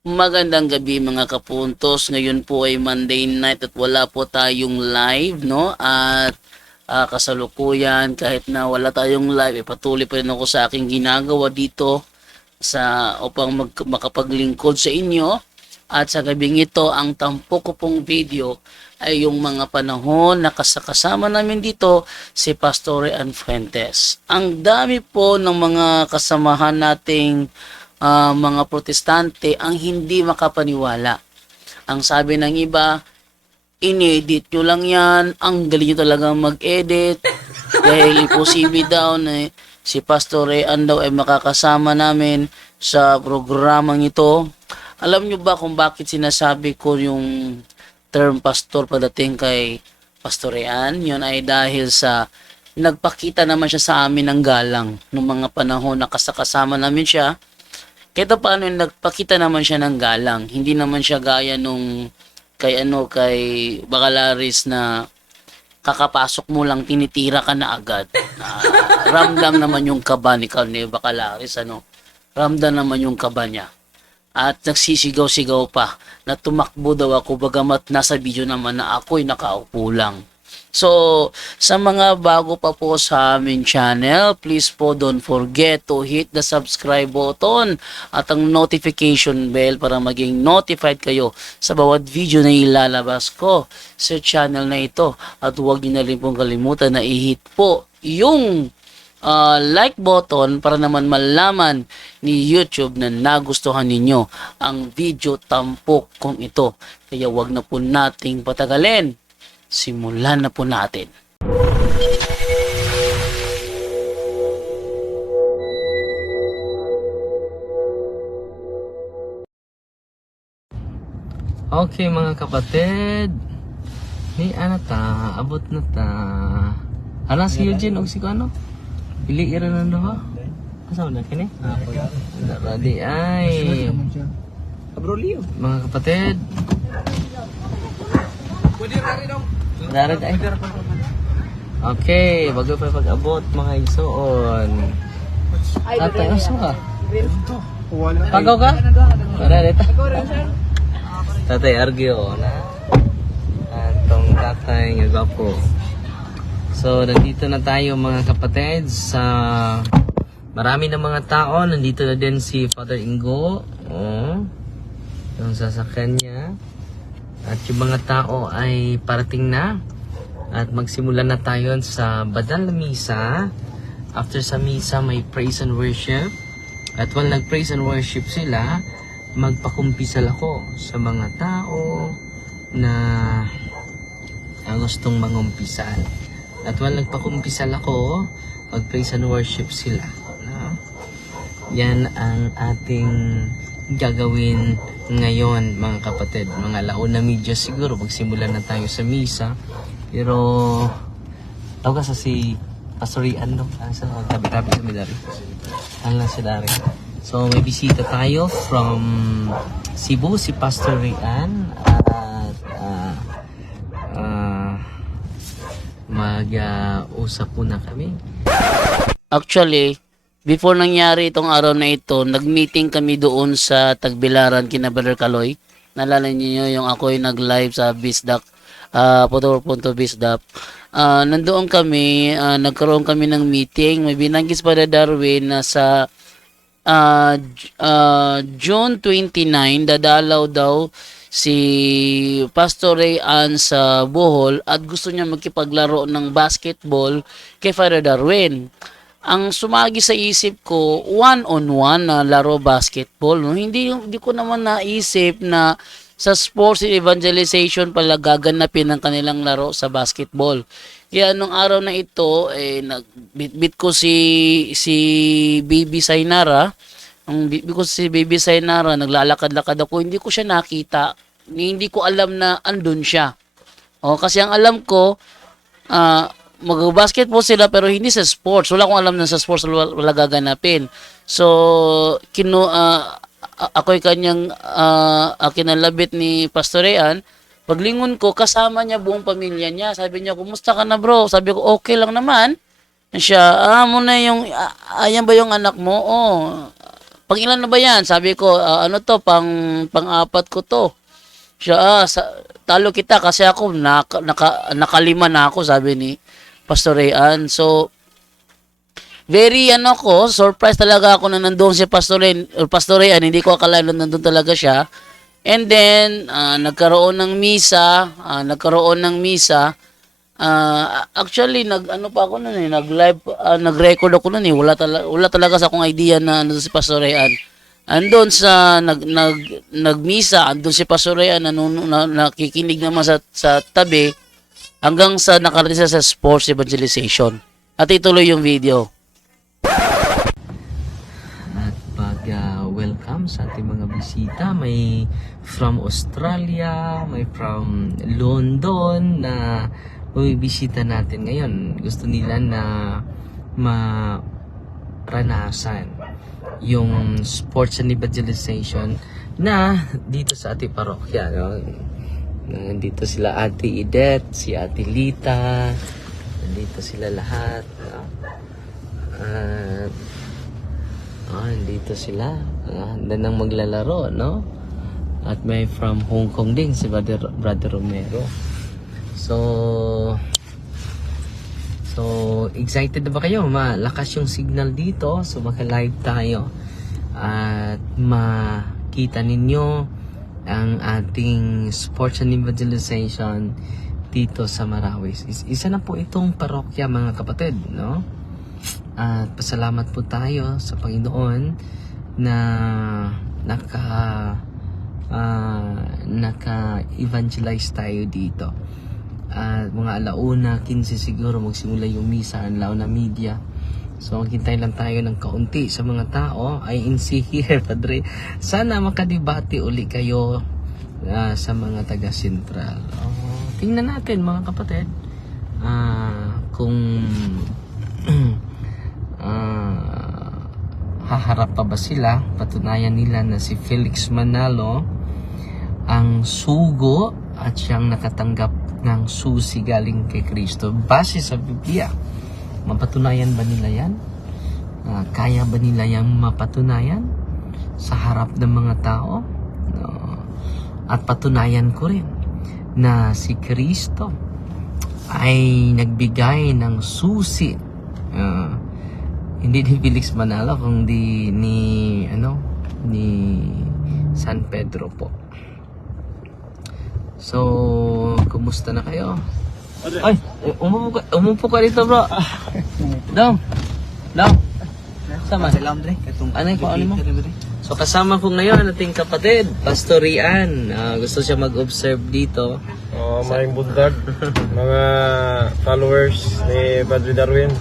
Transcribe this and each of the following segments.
Magandang gabi mga kapuntos. Ngayon po ay Monday night at wala po tayong live, no? At kasalukuyan, kahit na wala tayong live, patuloy pa rin ako sa aking ginagawa dito upang makapaglingkod sa inyo. At sa gabing ito, ang tampok ko pong video ay yung mga panahon na kasama namin dito si Pastor Ann Fuentes. Ang dami po ng mga kasamahan nating mga protestante ang hindi makapaniwala. Ang sabi ng iba, inedit nyo lang yan, ang galing nyo talagang mag-edit, dahil imposible daw na si Pastor Ann daw ay makakasama namin sa programang ito. Alam nyo ba kung bakit sinasabi ko yung term pastor pagdating kay Pastor Ann? Yun ay dahil sa nagpakita naman siya sa amin ng galang nung mga panahon na kasama namin siya. Kahit paano nagpakita naman siya ng galang. Hindi naman siya gaya nung kay Bacalaris na kakapasok mo lang tinitira ka na agad. Ramdam naman yung kaba ni Bacalaris, Ramdam naman yung kaba niya. At nagsisigaw-sigaw pa na tumakbo daw ako bagamat nasa video naman na ako'y nakaupo lang. So, sa mga bago pa po sa aming channel, please po don't forget to hit the subscribe button at ang notification bell para maging notified kayo sa bawat video na ilalabas ko sa channel na ito. At huwag niyo na rin pong kalimutan na i-hit po yung like button para naman malaman ni YouTube na nagustuhan ninyo ang video tampok kong ito. Kaya huwag na po nating patagalin. Simulan na po natin. Okay mga kapatid, ni ta, abot na ta. Ana si Eugene og si ano? Pili ira na ha? Asa na kini? Ready ay. Abrolio. Mga kapatid. Pwede rin daw. Darat ay. Okay, bago pa pag-abot mga igsoon. Tatay, asa ka? Wala. Pagaw ka? Wala dito. Tatay Argyo na. Atong tatay nga gwapo. So, nandito na tayo mga kapatid sa marami na mga tao. Nandito na din si Father Ingo. Oh, yung sasakyan niya. At yung mga tao ay parating na. At magsimula na tayo sa Badal na Misa. After sa Misa, may praise and worship. At while nag-praise and worship sila, magpakumpisal ako sa mga tao na gustong mangumpisal. At while nagpakumpisal ako, mag-praise and worship sila. No? Yan ang ating gagawin ngayon mga kapatid. Mga launa media siguro magsimula na tayo sa misa. Pero tawag ka sa si Pastor Ian no? Sa tabi-tabi sa Midari. Ang lang si Dari. So may bisita tayo from Cebu, si Pastor Ian. At mag-usap po na kami. Actually, before nangyari itong araw na ito, nag-meeting kami doon sa Tagbilaran kina Brother Kaloy. Nalala niyo yung ako'y nag-live sa Bisdak, Punto Bisdak. Nandoon kami, nagkaroon kami ng meeting. May binanggis pa na Darwin na sa June 29, dadalaw daw si Pastor Ann sa Bohol at gusto niya magkipaglaro ng basketball kay Father Darwin. Ang sumagi sa isip ko, one-on-one na laro basketball. No? Hindi ko naman naisip na sa sports and evangelization pala gaganapin ang kanilang laro sa basketball. Kaya nung araw na ito, nagbitbit ko si Baby Sainara. Ang bitbit ko si Baby Sainara, naglalakad-lakad ako, hindi ko siya nakita. Hindi ko alam na andun siya. Kasi ang alam ko, mag-basketball sila pero hindi sa sports. Wala akong alam na sa sports wala gaganapin. So, ako'y kanyang kinalabit ni Pastor Ian. Paglingon ko, kasama niya buong pamilya niya. Sabi niya, kumusta ka na bro? Sabi ko, okay lang naman. Siya, mo na yung, ayan ba yung anak mo? pang ilan na ba yan? Sabi ko, ano to, pang-apat ko to. Siya, talo kita kasi ako, nakalima na ako, sabi ni Pastor Rayan. So, very surprise talaga ako na nandoon si Pastor Rayan. Hindi ko akala na nandoon talaga siya. And then, nagkaroon ng misa. Actually, nag-live, nag-record ako nun eh. Wala talaga sa akong idea na nandun si Pastor Rayan. Andun sa, nagmisa, andun si Pastor Rayan, nakikinig naman sa tabi, hanggang sa nakarating sa sports evangelization. At ituloy yung video. At welcome sa ating mga bisita. May from Australia, may from London na bumibisita natin ngayon. Gusto nila na maranasan yung sports and evangelization na dito sa ating parokya. No? Nandito sila Ate Idet, si Ate Lita, nandito sila lahat. No? Nandito sila. Handa nang maglalaro, no? At may from Hong Kong din, si Brother Romero. So, excited na ba kayo? Malakas yung signal dito. So, maka-live tayo. At makita ninyo ang ating sports and evangelization dito sa Marawis. Isa na po itong parokya, mga kapatid, no? At pasalamat po tayo sa Panginoon na naka-evangelize tayo dito. Mga alauna, 15 siguro magsimula yung misa, ang launa media. So maghintay lang tayo ng kaunti sa mga tao. I see here, Padre. Sana makadebate uli kayo sa mga taga-sentral. Tingnan natin, mga kapatid, kung haharap pa ba sila. Patunayan nila na si Felix Manalo ang sugo at siyang nakatanggap ng susi galing kay Kristo base sa Biblia. Mapatunayan ba nila yan? Kaya ba nila yang mapatunayan sa harap ng mga tao? At patunayan ko rin na si Kristo ay nagbigay ng susi, hindi ni Felix Manalo kundi ni San Pedro po. So, kumusta na kayo? Ay, umupo ka dito, bro. Dong. Sama. Ano mo? So, kasama ko ngayon ating kapatid, Pastor Rian. Gusto siya mag-observe dito. Maring bundag. Mga followers ni Padre Darwin.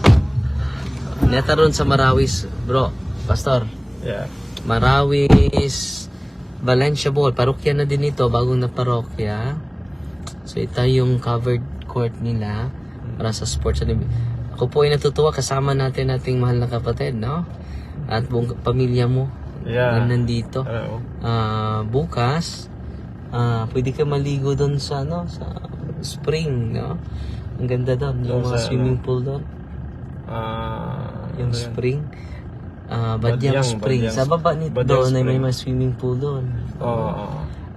Netaron sa Marawis, bro. Pastor. Yeah. Marawis, Valencia Ball, parokya na din ito, bagong na parokya. So ito yung covered court nila para sa sports. Ako po ay natutuwa, kasama natin ating mahal na kapatid, no? At buong pamilya mo na nandito. Bukas, pwede ka maligo doon sa spring, no? Ang ganda doon, yung mga swimming pool doon. Yung spring. Badyang Spring. Sa baba nito doon ay may mga swimming pool doon.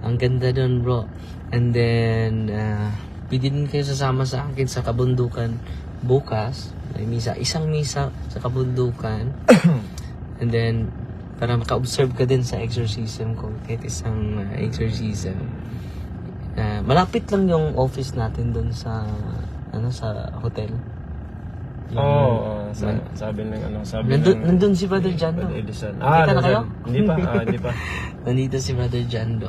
Ang ganda doon, bro. And then, pwede din kayo sasama sa akin sa kabundukan bukas. May misa. Isang misa sa kabundukan. And then, para maka-observe ka din sa exorcism ko. Kahit isang exorcism. Malapit lang yung office natin doon sa hotel. Sabi ng nandun si Brother Jando. Nakita na kayo? Hindi pa. Nandito si Brother Jando.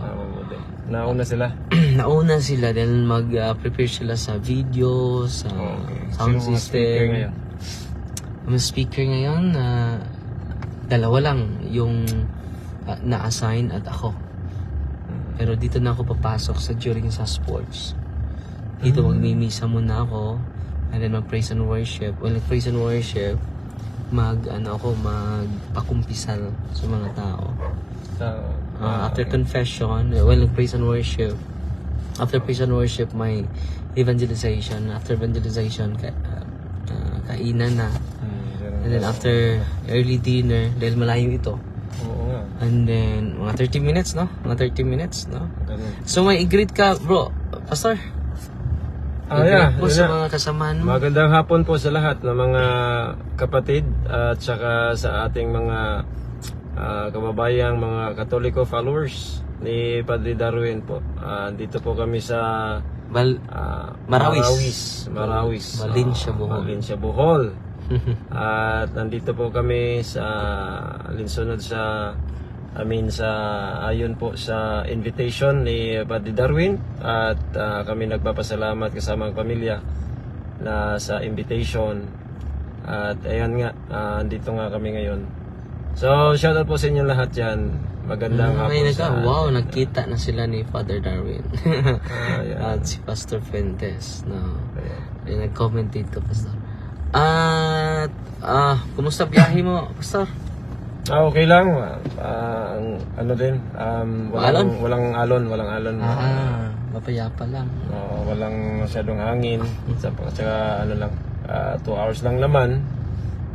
Nauna sila. Nauna sila dahil mag-prepare sila sa video, sa sound system. Ang speaker ngayon, dalawa lang yung na-assign at ako. Pero dito na ako papasok during sa sports. Dito magmimisa muna ako. And then mag-praise and worship. When praise and worship, magpakumpisal sa mga tao. After confession, praise and worship. After praise and worship, may evangelization. After evangelization, kainan na. And then after early dinner, dahil malayo ito. And then, mga 30 minutes, no? Mga 30 minutes, no? Ganun. So, may i-greet ka, bro. Pastor? Yeah, I-greet po yun sa na. mga kasamahan mo. Magandang hapon po sa lahat ng mga kapatid at saka sa ating mga kababayang mga Katoliko followers ni Padre Darwin po. Dito po kami sa Marawis. Marawis. Valencia, Bohol. Valencia, Bohol. At nandito po kami sa linsunod sa ayon po sa invitation ni Padre Darwin at kami nagpapasalamat kasama ang pamilya na sa invitation at ayan nga andito nga kami ngayon. So shoutout po sa inyo lahat dyan. Magandang hapon Wow, nagkita na sila ni Father Darwin. yeah. At si Pastor Fuentes. No. Ayan. Ay, nag-comment dito, Pastor. At, kumusta biyahe mo, Pastor? Okay lang. Ano din, walang alon. Mapayapa lang. Walang masyadong hangin. Tsaka ano lang, 2 hours lang naman.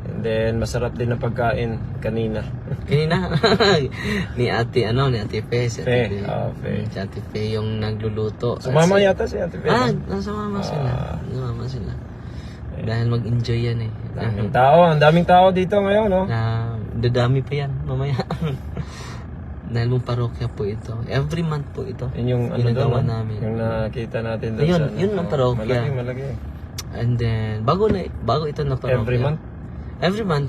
And then masarap din ang pagkain kanina. Kanina, ni Ate Fe. Si Fe, Ate Fe. Fe. Si Ate Fe yung nagluluto. Sumama yata si Ate Fe. Nasumama sila. Dahil mag-enjoy yan eh. Ang daming tao dito ngayon, no? Na dadami pa yan mamaya. Dahil mong parokya po ito. Every month po ito. Yun yung ano ginagawa doon, no? namin. Yung nakita natin doon Ayun, sa... yun ang parokya. Malaki. And then, bago ito na parokya. Every month,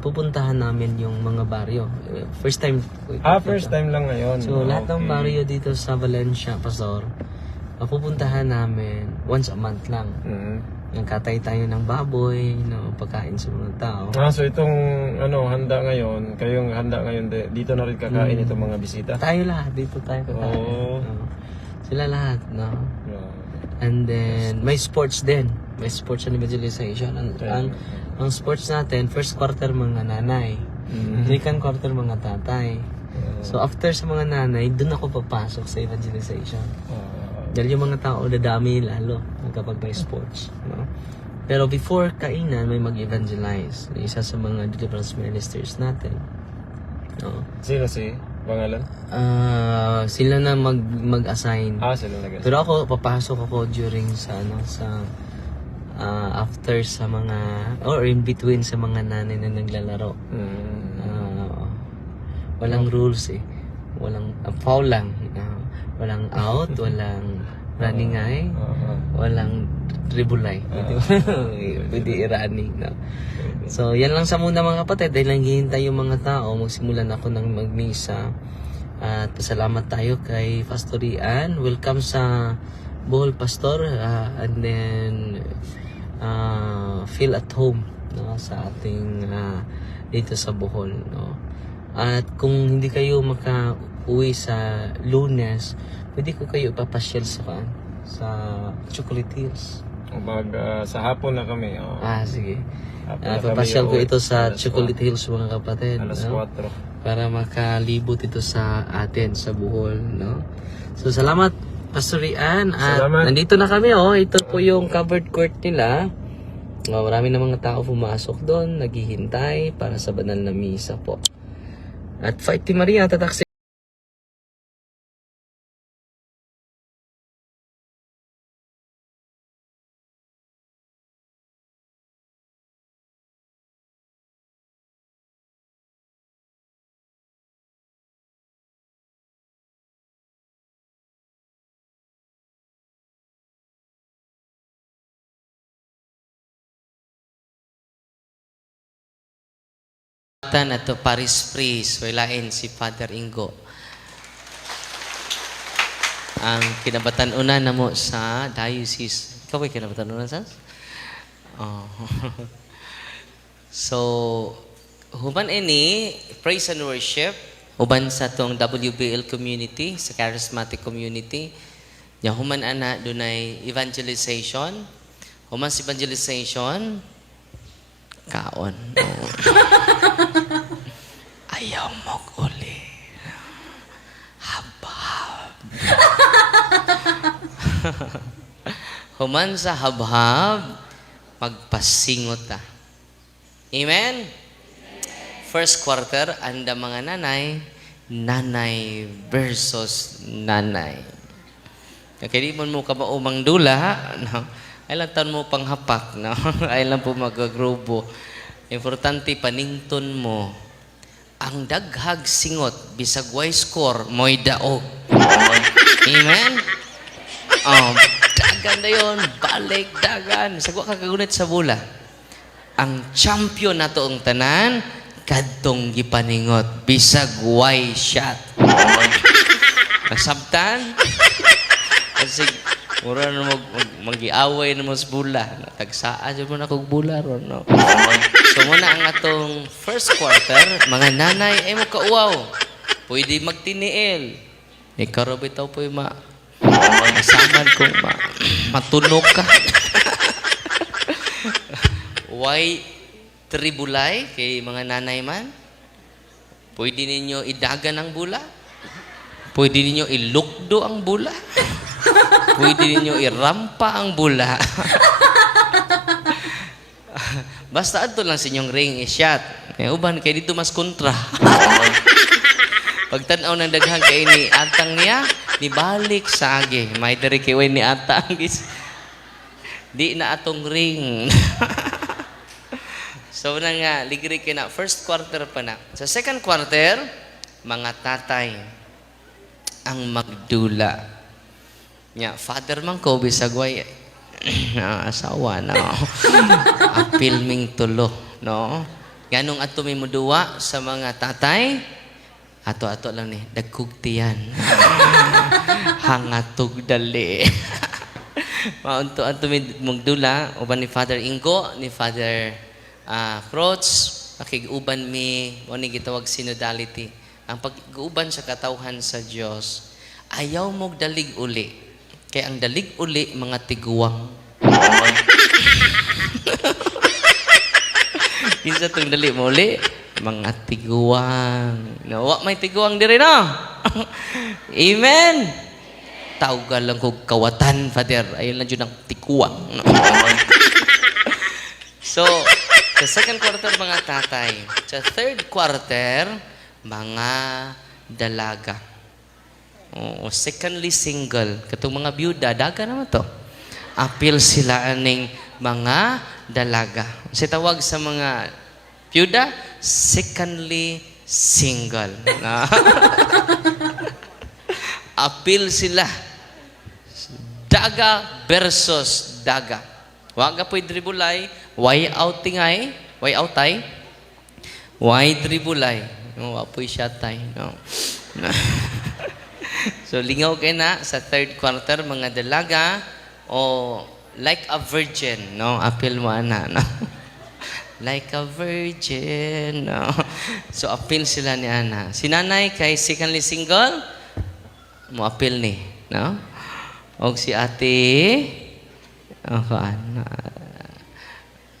pupuntahan namin yung mga baryo. First time po ito. First time lang ngayon. So, lahat ng baryo dito sa Valencia, Pastor, pupuntahan namin once a month lang. Nagkatay tayo ng baboy, pagkain sa mga tao. So itong handa ngayon, kayong handa ngayon, dito na rin kakain itong mga bisita? Tayo lahat, dito tayo kakain. Sila lahat, no? And then, may sports din. May sports and evangelization. Ang sports natin, first quarter mga nanay. Second quarter mga tatay. So after sa mga nanay, dun ako papasok sa evangelization. Dahil yung mga tao dadami lalo kapag may sports. No? Pero before kainan, may mag-evangelize. Isa sa mga deliverance ministers natin. No? Sino si pangalan? Sila na mag-assign. Sila nag-assign. Pero ako, papasok ako during sa after sa mga or in between sa mga nanay na naglalaro. Walang rules eh. Walang foul lang. Walang out, walang running eye, walang dribulay. Pwede i-running. No? So, yan lang sa muna mga kapatid. Dahil lang hihintay yung mga tao, magsimulan ako ng magmisa. At pasalamat tayo kay Pastor Ian. Welcome sa Bohol, Pastor. And then, feel at home, no, sa ating dito sa Bohol, no. At kung hindi kayo makauwi sa Lunes, pwede ko kayo ipapasyal sa Chocolate Hills. Sa hapon na kami. Sige. Hapon na Papasyal ko kami, ito sa alas Chocolate Hills, mga kapatid. Alas no? 4. Para makalibot ito sa atin sa Bohol, no. So salamat Pastor Ian. At Salamat. nandito na kami, ito po yung covered court nila. Marami na mga tao pumasok doon, naghihintay para sa banal na misa po. At Fight Team Maria, tatak na to Paris Priest, walain si Father Ingo. Ang kinabatan-una na mo sa diocese. Ikaw ay kinabatan-una sa? So, human ini, praise and worship, uban sa tong WBL community, sa charismatic community, nya human ana dunay evangelization, human sa evangelization, kaon. Ayaw mo uli. Habhab. Human sa habhab, magpasingot ta. Amen? first quarter, anda mga nanay, nanay versus nanay. Kaya di mo ka maumang dula, no? Ay lang taon mo panghapak, no? Ay lang po magagrubo. Importante, panington mo. Ang daghag singot, bisag way score, mo'y daog. Amen? Dagan na yun, balik, dagan. Sagwa ka kagunit sa bula. Ang champion na toong tanan, kadtong gipaningot, bisag way shot. Nasabtan? Kasi, mura na mag-iaway na mo sa bula. Tagsaan dyan mo na kong bula ron, no? So, muna ang atong first quarter, mga nanay, ay mo kauaw. Pwede magtiniil. Ni karobitaw po yung masamad kong matunog ka. Why tribulay kay mga nanay man? Pwede ninyo idagan ang bula? Pwede ninyo ilukdo ang bula? Pwede ninyo irampa ang bula? Basta ato lang sa inyong ring i-shot. Uban kay dito mas kontra. Pagtanaw ng daghang kay ni atang niya, nibalik sa agi. May diri kay ni atang di na atong ring. So na nga, ligri kay na first quarter pa na. Sa second quarter, mga tatay ang magdula. Nya, father man ko, bisagway, asawa na. Apil ming tulo, no? Ganong ato may muduwa sa mga tatay, ato-ato lang ni, dagkugtiyan. Hangatog dali. Maunto ato may magdula, uban ni Father Ingo, ni Father Croats, nakig-uban mi, o ni gitawag synodality. Ang pag-uban sa katawhan sa Diyos, ayaw mong dalig uli. Kaya ang dalig uli, mga tiguwang. Isa itong dali mo uli, mga tiguwang. Nawa may tiguwang diri no? Amen? Tawag lang kong kawatan, Father. Ayun lang dyan ang tiguwang. No? So, sa second quarter, mga tatay. Sa third quarter, mga dalaga. O secondly, single. Katong mga byuda, daga naman to. Appeal sila aning mga dalaga. Kasi tawag sa mga byuda, secondly, single. Appeal sila. Daga versus daga. Waga po'y dribulay, way outingay, way outay, way dribulay. No, wapoy siyatay. No. So, lingaw kayo na sa third quarter, mga dalaga, o like a virgin, no? Appeal mo ana, no? Like a virgin, no? So, appeal sila ni Ana. Si nanay kay secondly single, mo appeal ni, no? O si ate,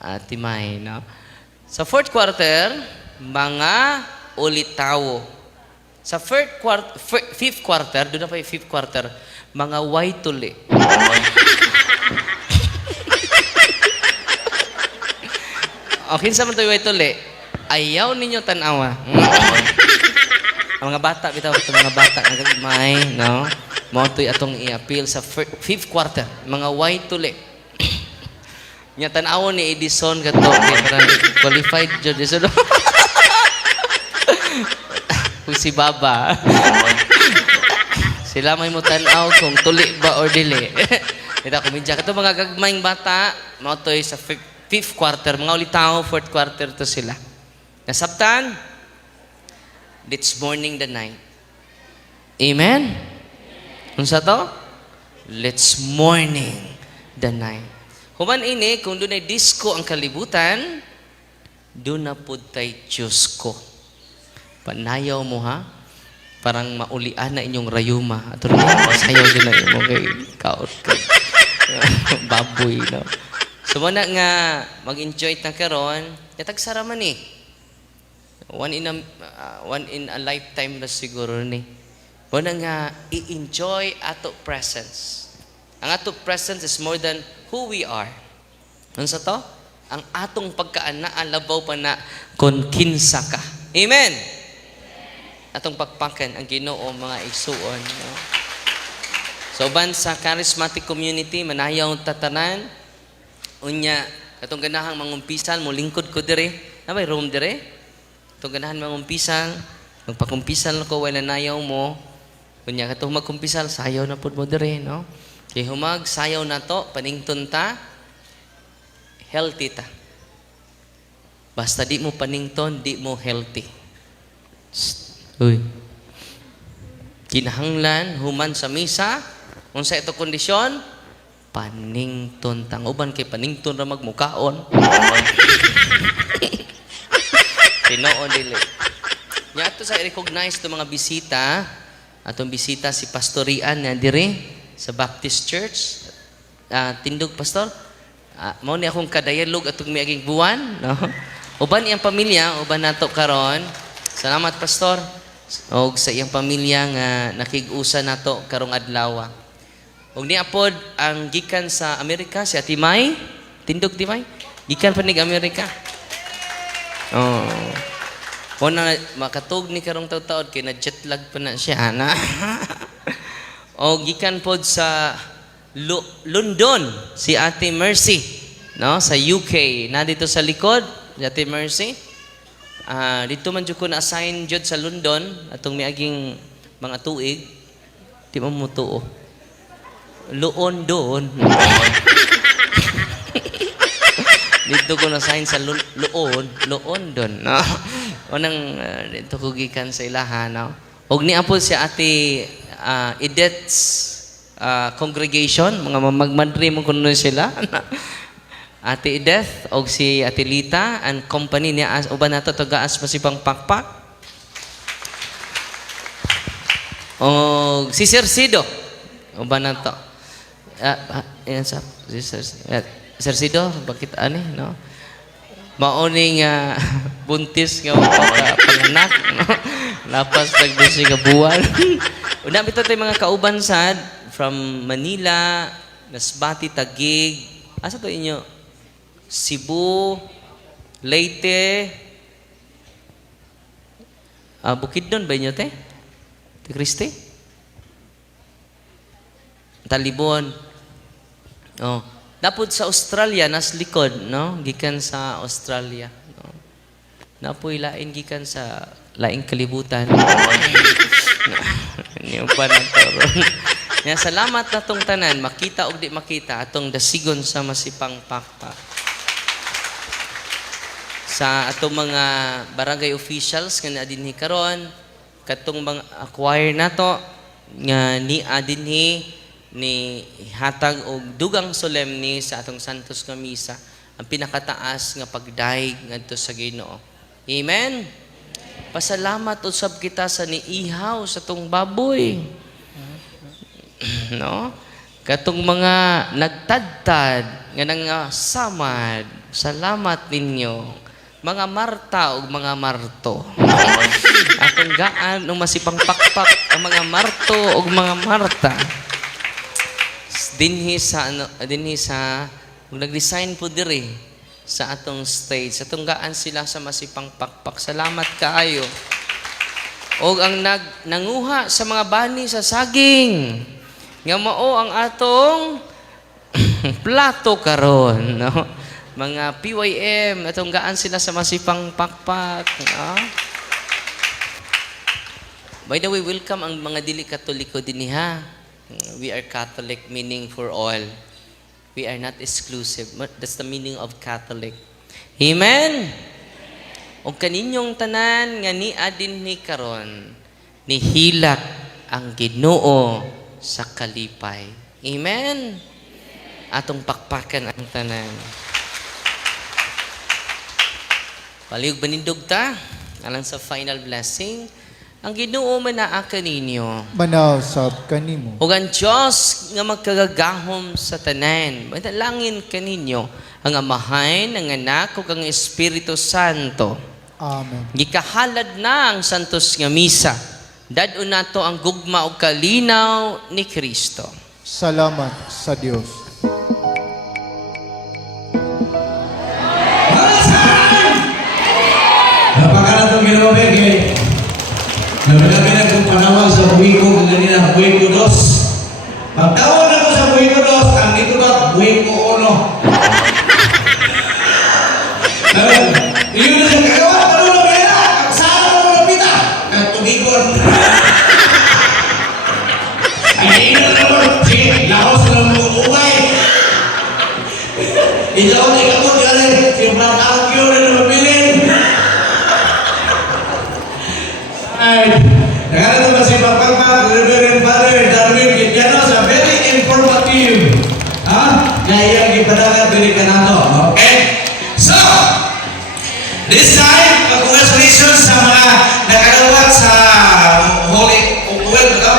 ate May, no? Sa fourth quarter, mga ulitawo. Sa fifth quarter, doon na pa yung fifth quarter, mga waituli. Okay, sa man ito yung waituli, ayaw ninyo tanawa. Ang mga bata, bitaw, ito mga bata, ang gagmay, no? Mo ito'y atong i-appeal sa fifth quarter, mga waituli. Nya tanawa ni Edison kato, kaya parang qualified dyan. Kung si Baba. Sila may mo tanaw kung tuli ba or dili. Ito, kumidya. Ito mga gagmayng bata, mga to'y sa fifth quarter, mga ulitaw, fourth quarter to sila. Nasabtan, it's morning the night. Amen? Unsa to? Let's morning the night. Human ini, kung doon ay disco ang kalibutan, doon na po tayo Diyos ko. Panayaw mo ha? Parang maulian na inyong rayuma. At rin, masayaw din na mo kay kaot ka. Baboy, no? So, muna nga, mag-enjoy na karon, yatagsaraman eh. One in a lifetime na siguro ni. Muna nga, i-enjoy ato presence. Ang ato presence is more than who we are. Ano sa to? Ang atong pagkaanaan, labaw pa na kung kinsa ka. Amen. Atong pakpakan ang Ginoo mga igsuon. No? So uban sa charismatic community manayaw tatanan unya katong ganahang mangumpisan mo lingkod ko dire. Nabay room dire. Katong ganahan mangumpisan, magpakumpisan ko wala nayaw mo. Unya katong magkumpisal sayaw na pud mo dire, no? Kay humag sayaw na to panington ta healthy ta. Basta di mo panington, di mo healthy. Uy. Kinahanglan human sa misa, unsa ito kondisyon? Panington tang uban kay panington ra magmukaon. Tinuod dili. Nya ato sa recognize to mga bisita, atong bisita si Pastorian na dire sa Baptist Church. Tindog pastor. Mao ni akong kadayalog atong miaging buwan, no? Uban iyang pamilya, uban nato karon. Salamat pastor. Og sa iyang pamilya nga nakig-usa nato karong adlaw. Og niapod ang gikan sa Amerika si Ate May. Tindog Ate May. Gikan pa nig Amerika. Oh. Una makatug ni karong taud-taud kay na jet lag pa na siya ana. Og gikan pod sa London si Ate Mercy, no, sa UK. Na dito sa likod si Ate Mercy. Dito man jud ko na assign jud sa London atong miaging mga tuig. Di mo mutuo. Luon doon. Dito ko na assign sa Luon doon, no. Unang dito ko gikan sa ilaha, no. Og niapod si Ate Edith's congregation, mga magmadri mo kuno sila. Ate Edith og si Ate Lita and company niya uban nato tagaas masipang pakpak. Og si Sir Sido uban nato. Yan sa si Sir Sido bakit ani, no? Maoning buntis nga panganak, no? Lapas nagdusi nga buwan. Una bitaw tay mga kauban sad from Manila, Masbate, Taguig, asa to inyo? Cebu, Leyte, Bukidnon ba inyo te? Te Christy? Talibon. Oh, napud sa Australia nas likod, no? Gikan sa Australia, no? Napoy lain gikan sa laing kalibutan. Niyo pa nang toron. Nya salamat natong tanan makita og di makita atong dasigon sa masipang pakpak. Sa atong mga barangay officials nga naadinhi karon, katong mga choir nato nga ni adinhi ni hatag og dugang solemni sa atong Santos nga misa, ang pinakataas nga pagdaig ngadto sa Ginoo. Amen. Pasalamat usab kita sa niihaw sa tong baboy. No? Katong mga nagtadtad nga nangasamad, salamat ninyo. Mga Marta o mga Marto. Atong gaan o masipang pakpak ang mga Marto o mga Marta. Dinhi sa nag-design po diri sa atong stage. Atong gaan sila sa masipang pakpak. Salamat kaayo. O ang nanguha sa mga bani sa saging. Nga mao ang atong plato karon, no? Mga PYM, atong gaan sila sa masipang pakpak. By the way, welcome ang mga dili Katoliko dinhi. We are Catholic, meaning for all. We are not exclusive. That's the meaning of Catholic. Amen? O kaninyong tanan nga ni adin ni karon, nihilak ang Ginoo sa kalipay. Amen? Atong pakpakan ang tanan. Palihog banindog ta, alang sa final blessing, ang Ginoo manaa kaninyo. Manausap kanimo. Ug ang Dios nga magkagagahom sa tanan, manalangin kaninyo ang Amahan, ang Anak ug ang Espiritu Santo. Amen. Gikahalad na ang santos nga misa. Dad-o nato ang gugma ug kalinaw ni Kristo. Salamat sa Dios. Napakalatong Ginoo, Labi-labi na kong panawag sa buhay ko, ganina, buhay ko dos. Pagtawag ako sa buhay ko dos, ang ito ba, buhay ko uno. Iyon na siya, kagawa, panulo ba yan? Saan mo napita? Ang tubigon. Ang iyon na mo, sige, laos na mo umay. Ito ako, ikamot, gano'n, si Frank Alkyo na namabilin. Ay, nakala naman si Pagpagpag, Reverend Father Darwin Quintano sa very informative. Ha? Kaya yung ipadagat din ka na to. Okay? So, this time, congratulations sa mga nakalawat sa Holy Well, ito?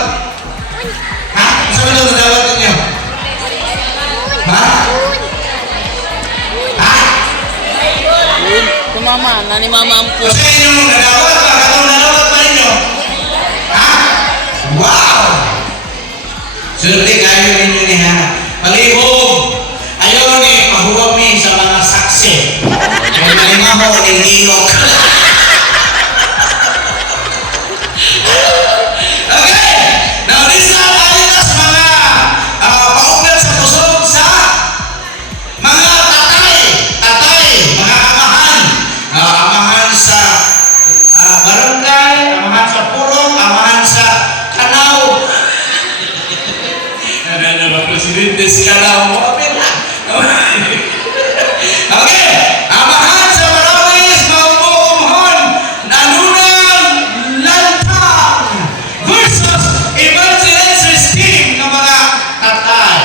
Ha? Saan ito nadawat ninyo? Ha? Ha? Tumama, nani mama ang po. Kasi inyong nadawat ba? Katong nadawat ba ninyo? Ha? Wow! Swerte kayo ninyo ni ha. Palihog! Ayaw ni pahuwag mi sa mga saksi. Ay nalimaho ng ilok. Okay! Now this na tayo sa mga paugnat sa kusog sa mga tatay, mga amahan. Amahan sa barangay, amahan sa purong, amahan sa kanaw. Ano presidente si kanaw mo? Okay, amahan sa Marawis, Maumuhon, Nanunang Lantang versus Evangelist team ng mga tatay.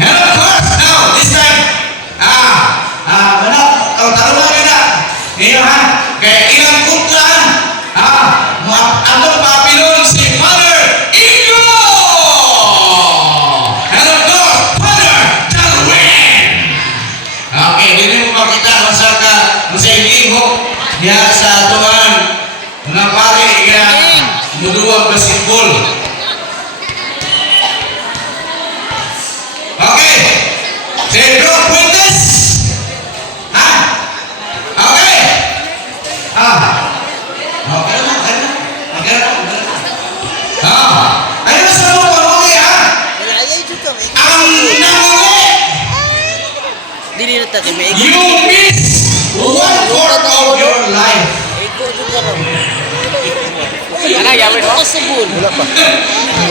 And of course, now, this time, taruhan na. Ngayon ha, kaya ilang kutlan, atong papilon si Father Ingo! And of course, Father Darwin! Okay, hindi mo makita sa ilihok niya sa tuwan mga pare nga muluwag basketball. Okay, si Bro Fuentes! Ha? Okay! Okay na. Ayun sa mga pamuli ha? Ang nangungi! Dili na tayo, may You miss 1/4 of your life. iko juga lang. Ano, yawin mo? Kasabun.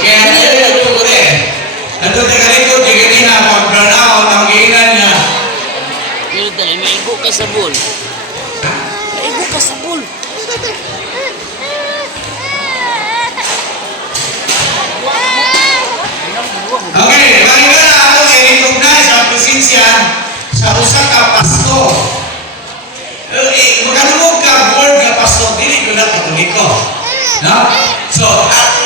Kaya nalito ko rin. Ito tagalito, tigil na pag-burn out ang giinan niya. Dili tayo, may iko kasabun. May iko kasabun. Okay, balik na ako i-recognize ang presensya sa usa ka pasto. Magalungog ka board nga pasto, dili ko na katoliko. No? So,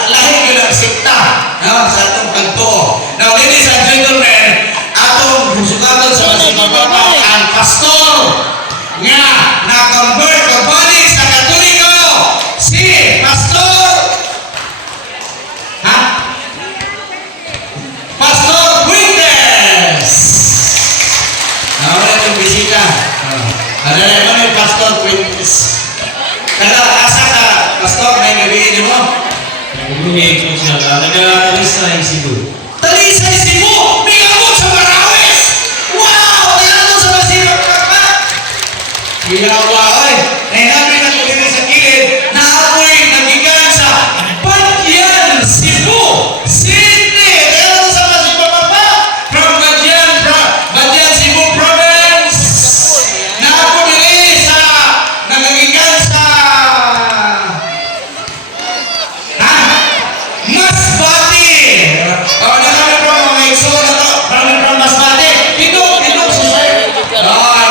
lahi ko na sikta, no? Sa atong kanto. Now, ladies and gentlemen, atong sugatan sa masibababa ang pastor nga na-convert ka bali sa katoliko, si Pastor Pastor Fuentes! Nawala itong bisita. Ano naman yung Pastor Fuentes? Kada asa ka, Pastor, may gabihin mo? Nagbibigay ko siya na nag-aalisa yung Cebu. Talisay Cebu! Pinabot sa Marawis! Wow! Pinabot sa Masibang Papa! Ginawa, oy! Nahinapin na kung sa kilid na ako'y nagigan sa Badyan, Cebu! Sydney! Pinabot sa Masibang Papa! From Badyan, Cebu Province! Na ako nili sa nagagigan sa Masbate! Na kami from mga igsoon na to. From Masbate. Ito, susay.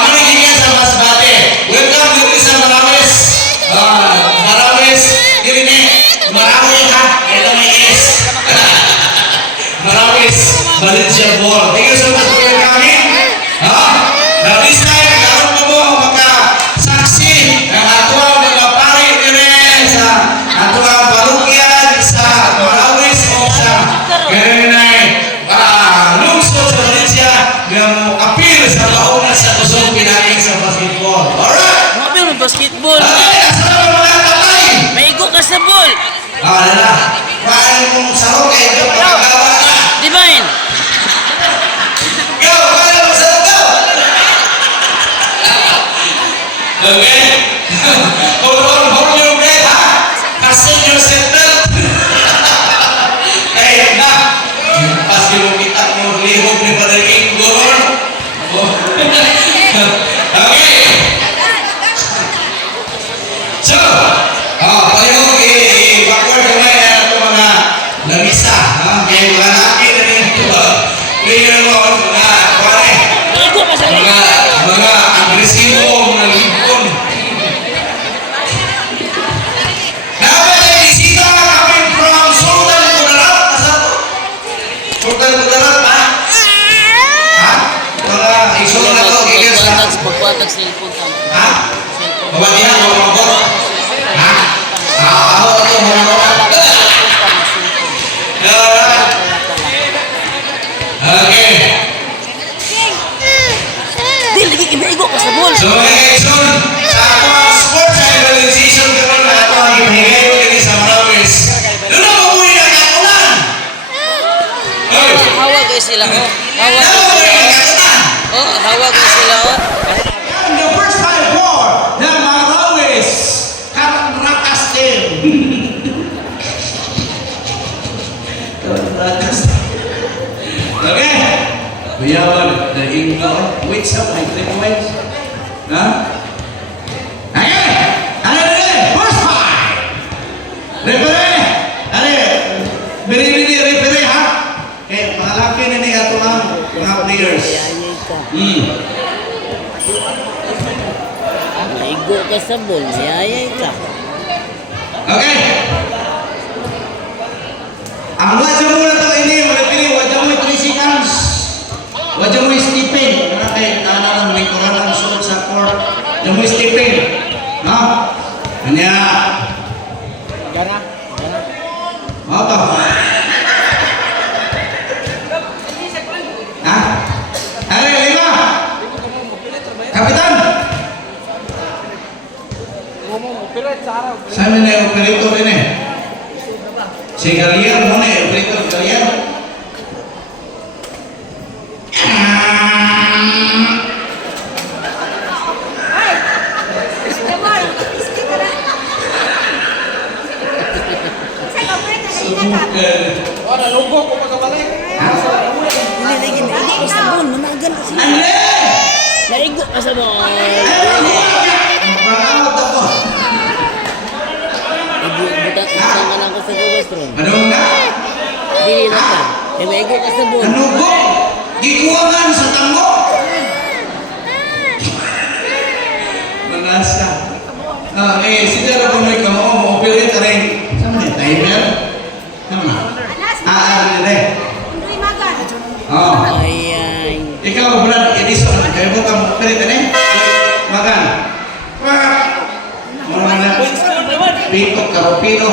Manigigan sa Masbate. Welcome dito sa Marawis. Marawis, Irene. Marawi ha. Ito may is. Marawis, Valencia Ball. Thank you so much for your coming. Now this time, karoon mo mo makasaksi ng atuang mga pari dire sa atuang parokya sa Marawis o sa Garenay lungsod sa Valencia nga mo appeal sa kauna sa kusong pinaing sa basketball. Alright? Mabil mo basketball. Okay, asalamat Sabol! Ano na? Paano mong sarong kayo ito magagawa na? Divine! Go! Paano mong sarong go? Okay? Hold your breath, ha? Fasten your seatbelt. Kaya na. Pas yung kita mo, lihog ni Padre Guror. Okay. So, pareho i-backward naman na ito mga lamisa. Kaya mga nakin na rin ito. Kaya mo, mga pare. Mga agresibo, mga lipon. Dapat ay bisita coming from Sultan Kudarat. Asa to? Sultan Kudarat, ha? Ha? Mga isulong na to, kikir sa... Pagpatag cellphone ka. Ha? Mabatihan mo mga bot? Ha? Ako ito mga bot? Alright. Okay. Di, lagi iba-igo ka sa ball. So mga kaigsoon, sa ato ang sports organization karon na ato ang ipahigay ko dito sa Marawis. Doon na mabuhay ang katunan! Oy! Hawag kayo sila, oh. Hawag kayo Mabuhay sila. ang katunan! Oh, hawag kayo sila, oh. And the first time for the Marawis Rakas team. Rakas. Okay. We have the English. Wait, some I think wait. Huh? Ayan! Ano na rin? First five! Referee! Ano Biri-biri referee, ha? Eh, malaki na ni ato ang mga players. Maigo ka sa ball, mayayay ka. Okay. Ang wadya mo na ito, ini, wadya mo 3 seconds. Wadya mo Stephen. Ano kayo, tanan ng may koran ng suot sa court. Wadya mo Stephen. No? Kanya. Gana. Ano to? Ha? Ano yung 5? Kapitan! Saan na yung operator rin eh? Si Galian mo na eh, operator Galian. Hindi, naigo ka sa ball, managan ka sila. Andre! Naigo ka sa ball. Makamot ako. Butang ka lang ko sa restroom. Ano nga? Dili na ka. Eh, maigo ka sa ball. Ano ko? Gikuwangan sa tango. Manasa. Siguro kung may kamo, operate ka rin. Saan mo yung timer? Saan mo na? Ano rin? Oo. Ayan. Ikaw, Brad Edison, kayo mo kang operate ka rin? Magan. Muna na. Pitot, Karopino.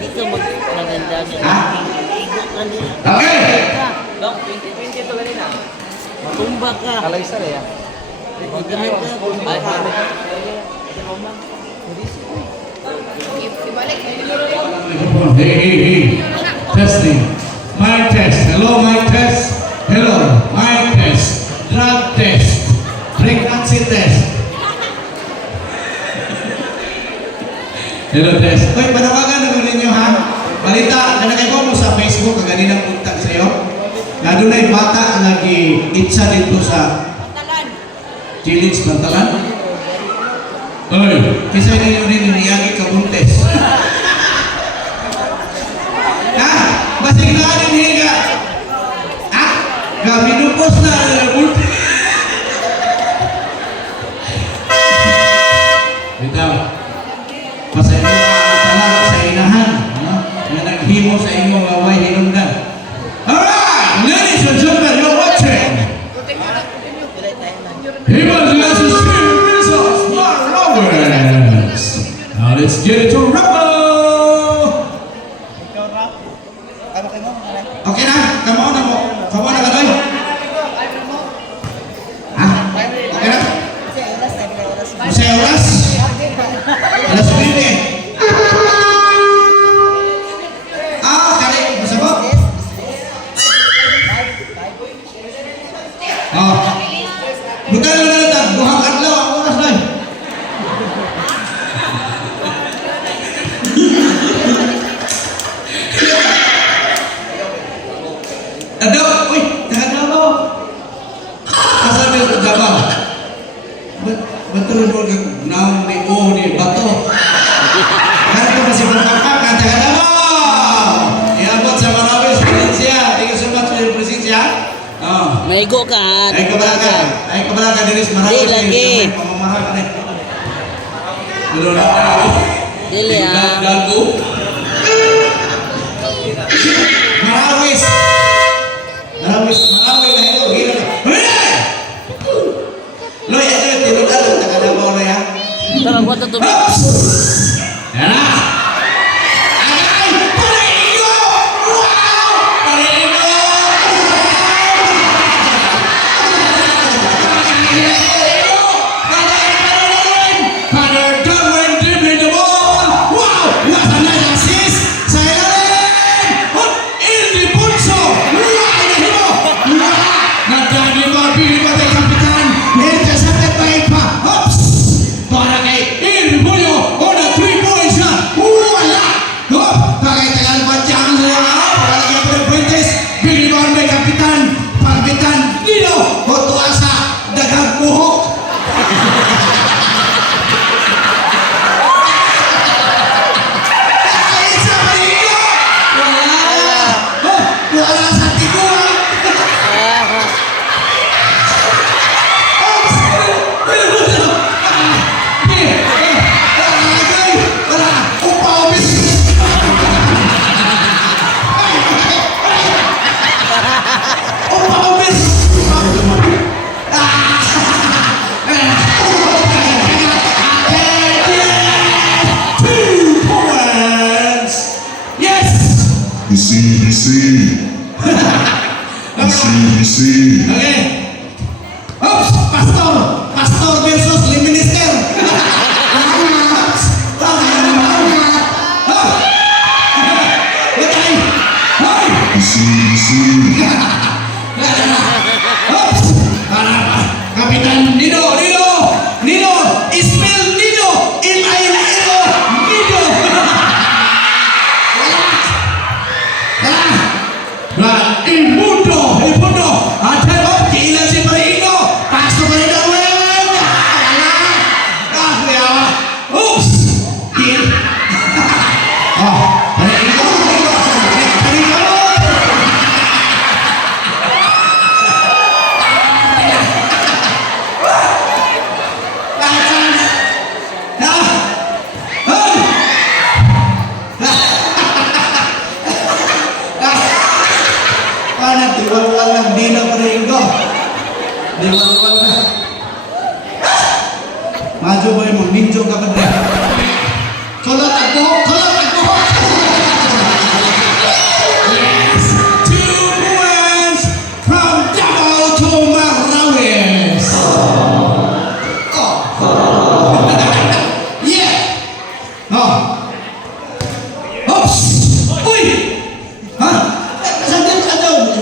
Dito maganda siya. Ha? Maigo ka nila. Okay. Dok, 2020 ito ganina. Matumba ka. Kalaysar eh. Magahan ka. Hey. Testing. Mic test. Hello, mic test. Hello, mic test. Drug test. Pregnancy test. Hello, test. Hoy, panawagan naman ninyo, ha? Balita, nanakay ko mo sa Facebook, kaganina punta sa'yo. Na doon ay bata ang nag-itsa dito sa Chilins, Bantalan. Hoy, kisa ninyo rin niyagi kabuntes. Ha? Basig na rin higa. Ha? Gaminupos na buntes. Bitaw. Pasay mo ang sa inahan. Na naghimo sa inyong away hinungdan. Alright! Ladies and gentlemen, you're watching. Hebrews versus Results, Marawis. Now let's get it to Rumble. Okay na? Come on na mo. Come on na ka doy. Ha? Okay na? Masaya oras? Adok, uy, jangan Davao. Asal dia ke Davao? Betul betul naon ni ni bato. Kan itu masih berkakak kan jangan Davao. Ya buat sama Rawis Indonesia, thank you so much for your presence ya. Oh. Maigo ka. Ay ke belakang Denis Marawis. Di lagi. Pemamarah kan. Dulu lah. Dili ah. Ganggu. Marawis. Marawis lah itu gila. Lo ya itu tidur dalam tak ada bola ya. Tara ko to tubig. Ya lah. Agay, Parejo! Wow! Parejo! Father Darwin dribbling the ball. Wow! What a nice assist! Sayang! Ildi Punso! Wah, ini himo! Wah! Nadali Barbie pada kapitan. Intercepted by Ipa. Hops! Para kay Ildi Punso on a 3-point shot. Wala! Hop! Pakai tangan panjang saya. Para kay Pedro Fuentes. Billy Barbie kapitan. Kapitan Dino. Hoto asa. Dagang buhok. Ay, sa Maria! Wala! Oh, wala sa tigura! Yes! Isi. Okay. Oops, pastor versus le minister. Isi. Kapitan Nino, Ismail Nino, Nino. Nah, imundo, ada gila si Marino, pastor Marino, ya, ups, gila, Marino, diwal-wal ng Dina Paringo. Diwal-wal na. Maju boy mo, ninjo ka ba na? Kolot ako! Yes! 2 points from Davao to Marawis. Yeah! Oh! Oops! Uy! Ha? Sandal ka daw!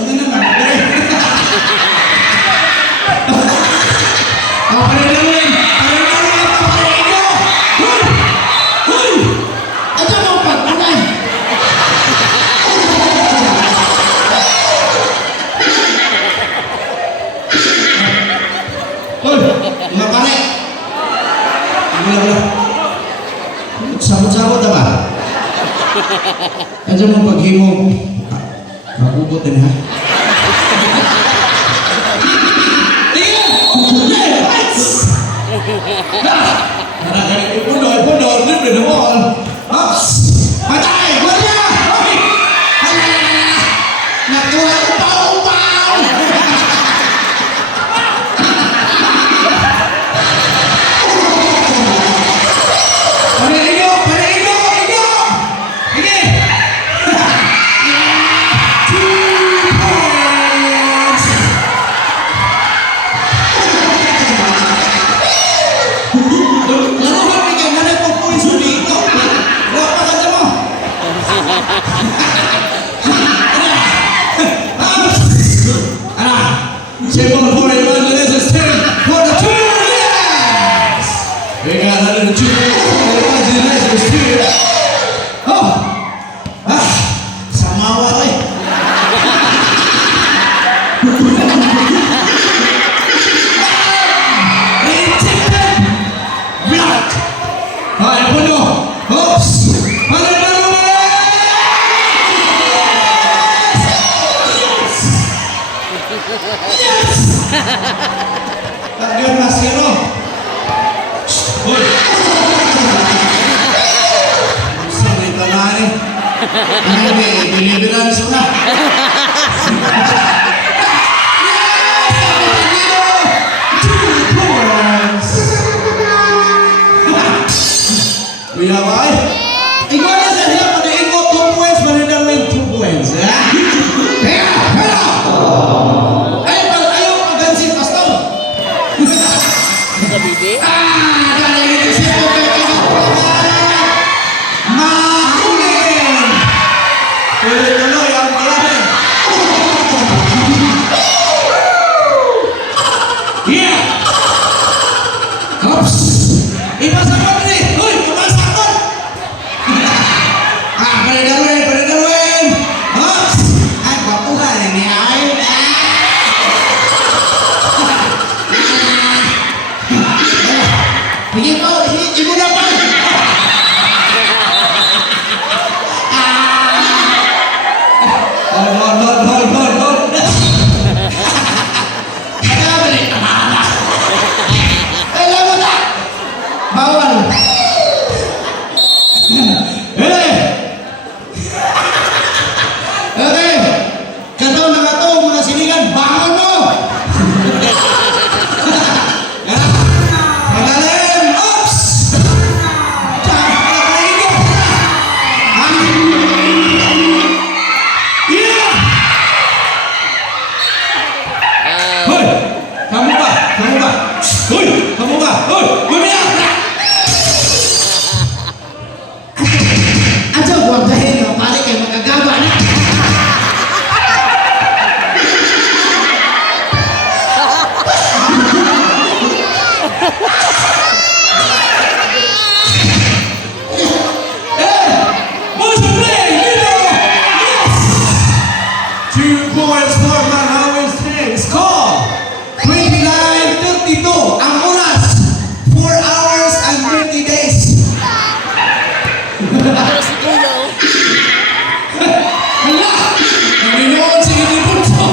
Sabot-sabot ba? Andiyan mo paghimog. Makubot din ha. Ipundo, libre na ball. Ups! Patay! Wala! Hoy! Nakuha upaw! Parejo! Sige! 2 points! Laruhan ni kay mana Spirit. Oh! Ah! Samawa ko eh. Rejected! Block! Ay, puno! Oops! Panalo! Yes! Tagad na zero. Uy! Sorry, tanani. Ay, may deliverance na. Kuya Bay, ikaw na sa hirap panayin mo 2 points, manindang mo 2 points. Kaya, ay, pag ayaw magansin, pastor. Kabibi? Dahil inisip ko kayo mahulin. Tuloy-tuloy ang kalahin. Yeah! Oops! Ipasakot ni! Uy! Pumasakot! Panadarwin! Oops! Ay, papuhan ni ay. Sige po, ibo na pa! Hold. Alam mo na! Bawal! Okay! Kataw na kataw, mga silingan, bangon mo! Magaling! Oops! Yeah! Hoy! Kamu ba? Hoy! Kamu ba? Hoy! Gumiyak! Aja buang dahil no, pare kayo magagawa na. What's the play? Yes! 2 points for Manawis team. Score 29-32. Ang oras 4 hours and 30 days. Pero si Kuya, oh. Hala! Nanginoon si Inipunto.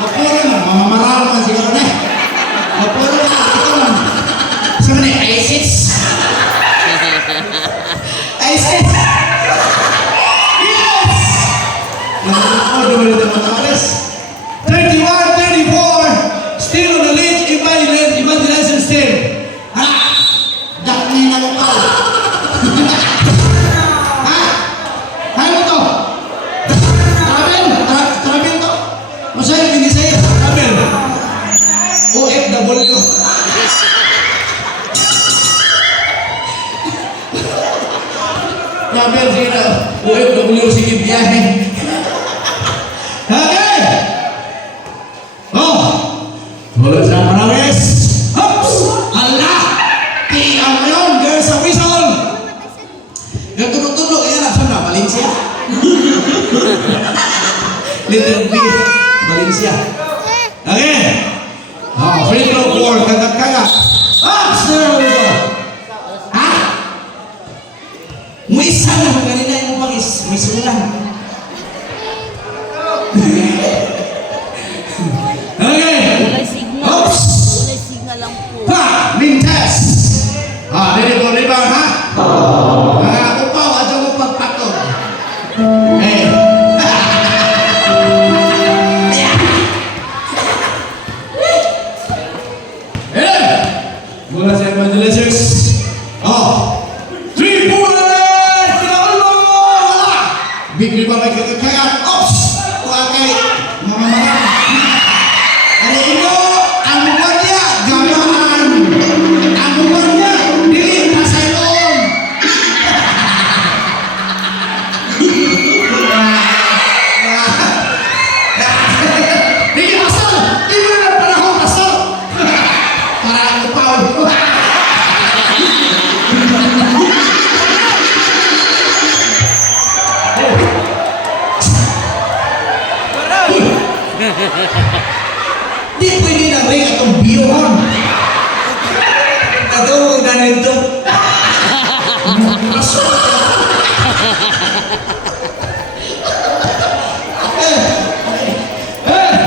Mapuro na, mamamaral man siguro na. Mapuro na, ito man. Sa mga ISIS. ISIS! Yes! Nanginoon naman ito mga oras. 31-34. Still on the lead, Evangelization still. Hala! Dakni na lokal. Ha? Ano to? Travel to? Masaya yung Binisaya? Travel. OFW. Travel sila. OFW sige biyahe. Okay! Oh! Wala sa Manawis. Hops! Allah! Tiyaw mo yun. There's a whistle. Yung tunog-tunog, ayan na. Saan na? Valencia? Little B. Valencia. Okay. Free throw for kagat-kagat. There we go. Ha? Muisa na mo kanina yung pangis. May sulang. Okay. Walay signal. Oops. Walay signal lang po. Ha! Mintes! Dili ko rebound, ha? Upaw, adyo mo pagpatog. Eh. Mula sa Evangelizers. 3 points! Pinaulo! Wala! Big rebound ay kagakagat. Oops! Kuha kay mamamarang. Ano ino? Ang buwan niya, gamaan. Ang buwan niya, dili, nasa ilong. Hindi asal! Hindi mo na panahon asal! Para ang upaw. Pasok.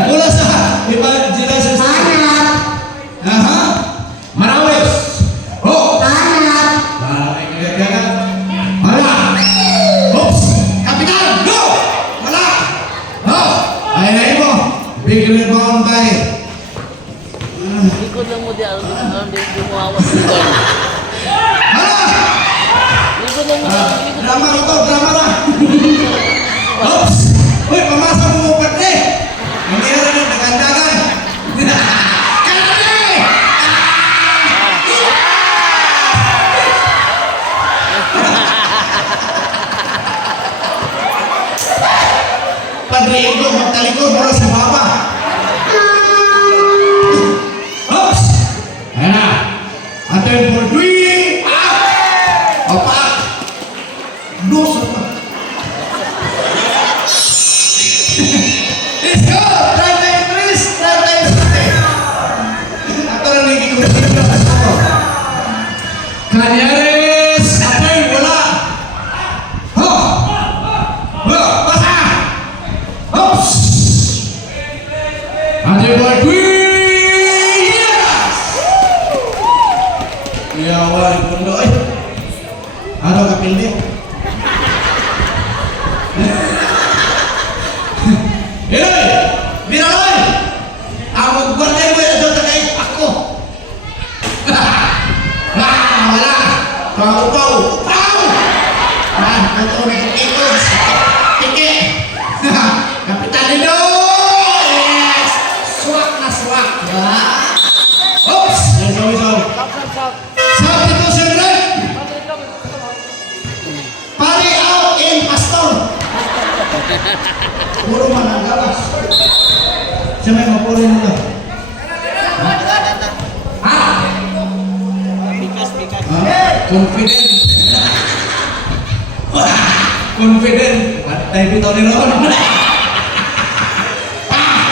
Mula sa Evangelist. Aha. Marawis. Oh. Ay, kagagagan. Wala. Oops. Kapitan, go! Wala. Oh. Ay, nahin mo. Bigyan mo ang tayo. Likod lang mo di gumawas ng girl. Hala! Likod lang mo likod. Drama na to, drama na. Oops! Uy, pamasa mo upat eh. Nangyari na, nagandagan. Kalari! Padrigo, magtalikod mula sa baba. Oops! Ayan na. Atin for 3. Opa! Dos apa? Let's go! Try time, Chris! Try time, Ako na nagiging video. Kanyares! Atay, wala! Ho! Ho! Basa! Oops! Atay, boy, yes! Yawan, pundo eh. Ano ka pildi? Hiloy! Binaloy! Ang magbarday mo yung doon na ako! Wala! Upaw! Upaw! Ito na ito! Tiki! Kapitan nilo! Yes! Swak na swak! Oops! Sorry. Sabi ko sir Ray! Pare out in pastor! Puro man ang gawas. Siya may mapuri mo lang. Ha? Pikas. Confident. Confident. Patay bito ni Ron.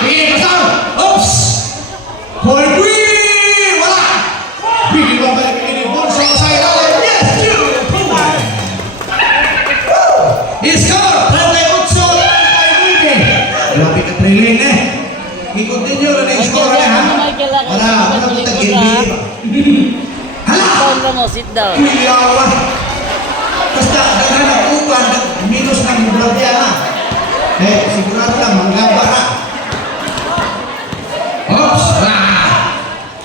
Bigyan pastor! Oops! For three! Wala! Bigyan ba balik ini ball sa side line? Yes! Score! 38! Grabe ka trailing eh. Ikutin nyo na yung score na ha. Wala ko tag-ibig. Hala! Sit down lang mo, sit down. Kuyawa. Basta daghan ang upan, minus ng blood yan ha. Sigurado lang, manggaba ka. Oops!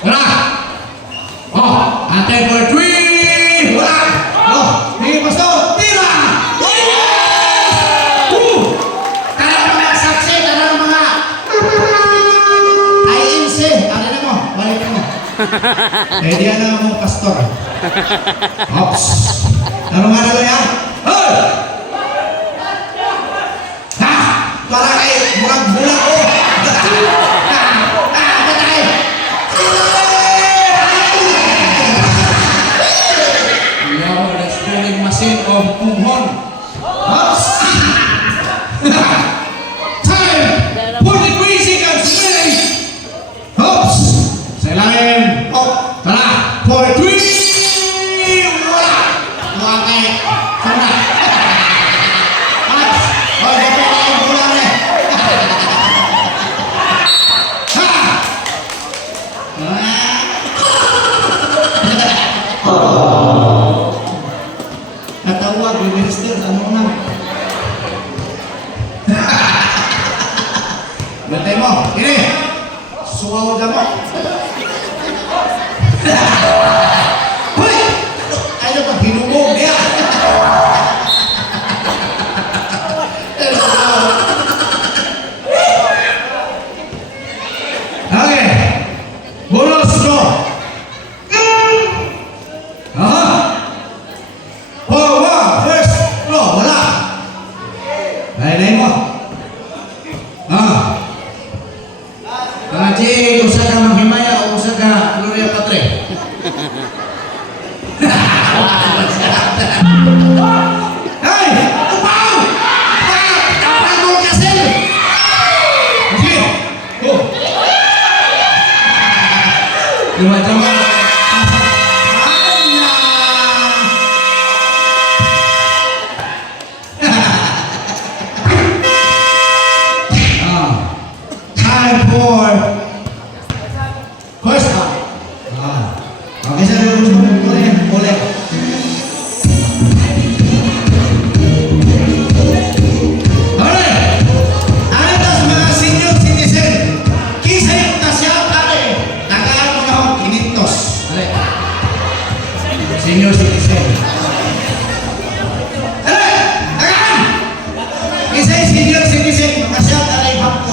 Wala! Oh, atin for 3! Wala! Oh, hindi pastor! Tira! Yes! Karang mga saksi, karang mga INC. Ano na mo? Balik mo. Diyan na mo, pastor. Oops! Ano nga na ba yan? Hoy! Ha! Para kayo, bulag-bulag ko. Patay! Yo, let's pulling machine of Punghon. Oops! Time! 43 seconds remaining! Oops! Sa ilalim! Oh! Tara! 43! Wala! Wala kayo! Sana! Oops! Oh, dapat na yung bulan eh! Ha! Natawag yung minister, ano na? Bantay mo, ini! Suwaw dyan mo! Hoy! Ano pa, hinubog niya! Okay! Bonus draw! Aha! First draw, wala! Lain-lain mo! Kaji, usa ka manghimaya o usa ka Gloria Patre?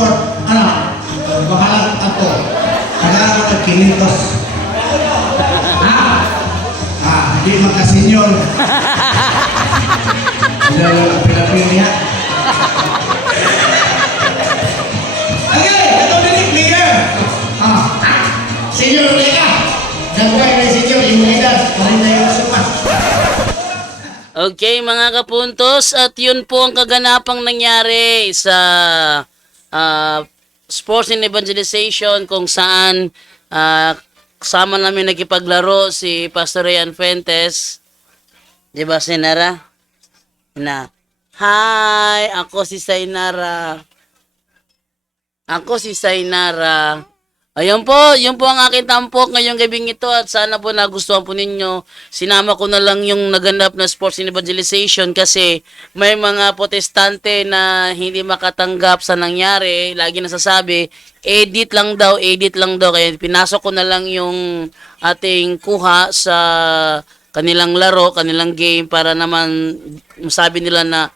sport, ano, bahalang ako. Kailangan ko ng 500. Hindi magka-senior. Sila lang ang pinapili niya. Okay, ito bilik player. Senior ulit ka. Dagway na senior, imunidas. Parin na yung sumas. Okay mga kapuntos, at yun po ang kaganapang nangyari sa Sports and Evangelization, kung saan kasama namin nagkipaglaro si Pastor Ryan Fuentes. Di ba, Sainara? Na, hi, ako si Sainara. Ako si Sainara. Ayun po, yun po ang aking tampok ngayong gabing ito, at sana po nagustuhan po ninyo. Sinama ko na lang yung naganap na Sports and Evangelization kasi may mga protestante na hindi makatanggap sa nangyari. Lagi nasasabi, edit lang daw. Kaya pinasok ko na lang yung ating kuha sa kanilang laro, kanilang game, para naman masabi nila na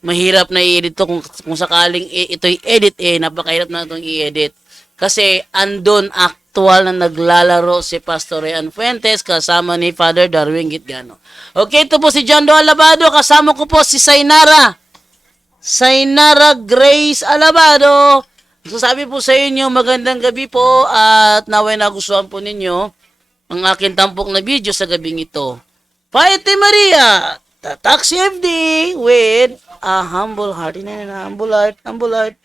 mahirap na i-edit to kung sakaling ito'y edit, napakahirap na itong i-edit. Kasi andon actual na naglalaro si Pastor Ryan Fuentes kasama ni Father Darwin Gitgano. Okay, ito po si John Do Alabado. Kasama ko po si Sainara Grace Alabado. So sabi po sa inyo, magandang gabi po, at naway nagustuhan po ninyo ang aking tampok na video sa gabing ito. Paite Maria, Taxi FD with a humble heart. Humble heart.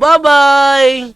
Bye-bye!